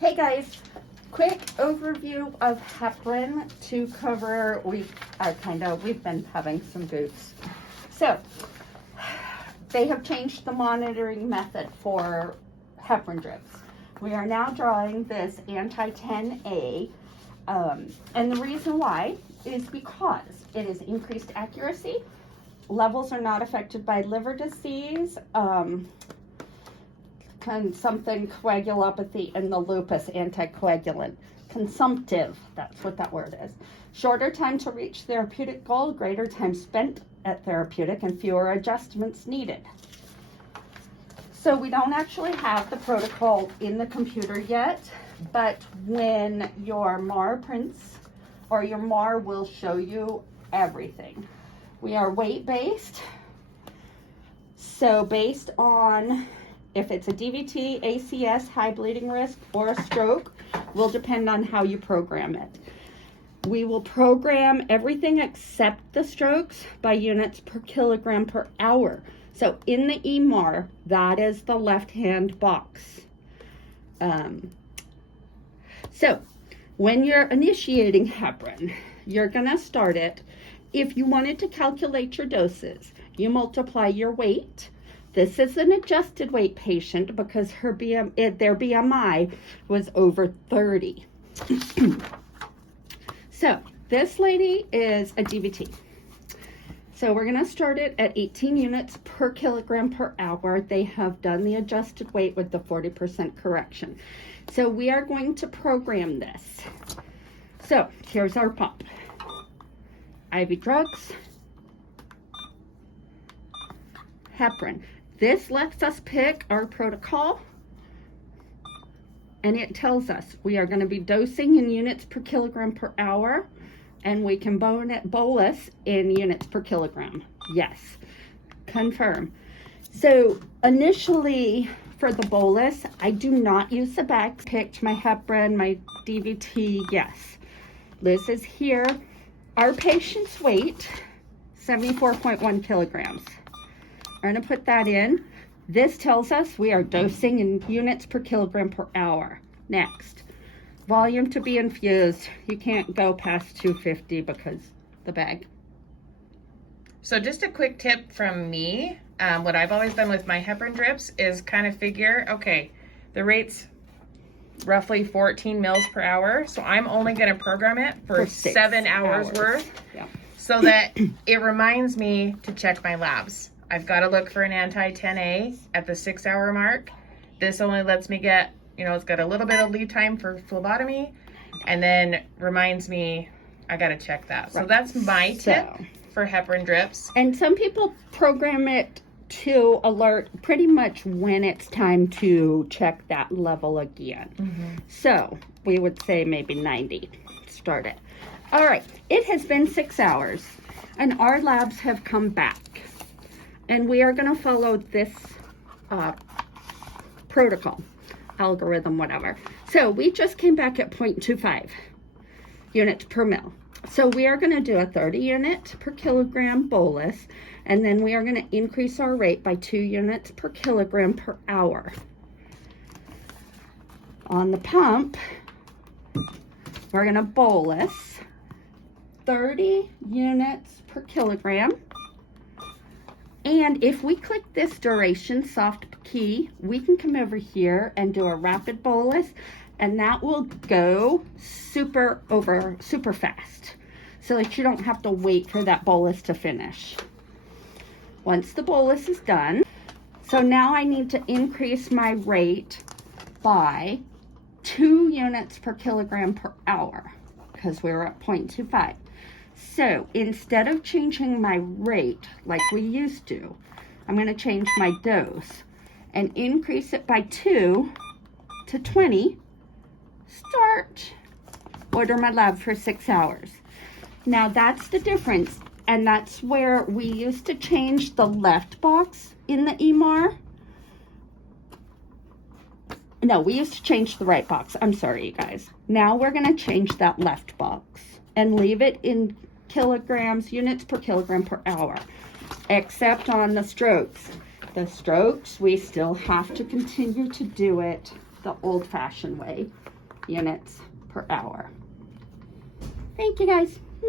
Hey guys, quick overview of heparin to cover. We've been having some goofs. So they have changed the monitoring method for heparin drips. We are now drawing this anti-10A, and the reason why is because it is increased accuracy. Levels are not affected by liver disease, something coagulopathy, and the lupus anticoagulant. Consumptive, that's what that word is. Shorter time to reach therapeutic goal, greater time spent at therapeutic, and fewer adjustments needed. So we don't actually have the protocol in the computer yet, but when your MAR prints, or your MAR will show you everything. We are weight-based, so based on if it's a DVT, ACS, high bleeding risk, or a stroke, will depend on how you program it. We will program everything except the strokes by units per kilogram per hour. So in the EMAR, that is the left-hand box. So when you're initiating heparin, you're gonna start it. If you wanted to calculate your doses, you multiply your weight. This is an adjusted weight patient because their BMI was over 30. So this lady is a DVT. So we're gonna start it at 18 units per kilogram per hour. They have done the adjusted weight with the 40% correction. So we are going to program this. So here's our pump. IV drugs, heparin. This lets us pick our protocol, and it tells us we are going to be dosing in units per kilogram per hour, and we can bolus in units per kilogram. Yes, confirm. So initially for the bolus, I do not use the bags. Picked my heparin, my DVT, yes. Liz is here. Our patient's weight, 74.1 kilograms. We're going to put that in. This tells us we are dosing in units per kilogram per hour. Next, volume to be infused. You can't go past 250 because the bag. So just a quick tip from me. What I've always done with my heparin drips is kind of figure, okay, the rate's roughly 14 mils per hour. So I'm only going to program it for 7 hours worth. Yeah. So that it reminds me to check my labs. I've got to look for an anti-10A at the 6 hour mark. This only lets me get, it's got a little bit of lead time for phlebotomy, and then reminds me I got to check that. So that's my tip for heparin drips. And some people program it to alert pretty much when it's time to check that level again. So we would say maybe 90. Start it. All right, it has been 6 hours, and our labs have come back. And we are going to follow this protocol, algorithm, whatever. So we just came back at 0.25 units per mil. So we are going to do a 30 unit per kilogram bolus, and then we are going to increase our rate by 2 units per kilogram per hour. On the pump, we're going to bolus 30 units per kilogram. And if we click this duration soft key, we can come over here and do a rapid bolus, and that will go super fast, so that you don't have to wait for that bolus to finish. Once the bolus is done, so now I need to increase my rate by 2 units per kilogram per hour because we're at 0.25. So instead of changing my rate like we used to, I'm going to change my dose and increase it by 2 to 20. Start. Order my lab for 6 hours. Now that's the difference, and that's where we used to change the left box in the EMAR. No, we used to change the right box. I'm sorry, you guys. Now we're going to change that left box and leave it in kilograms, units per kilogram per hour, except on the strokes. The strokes, we still have to continue to do it the old-fashioned way, units per hour. Thank you guys. Bye.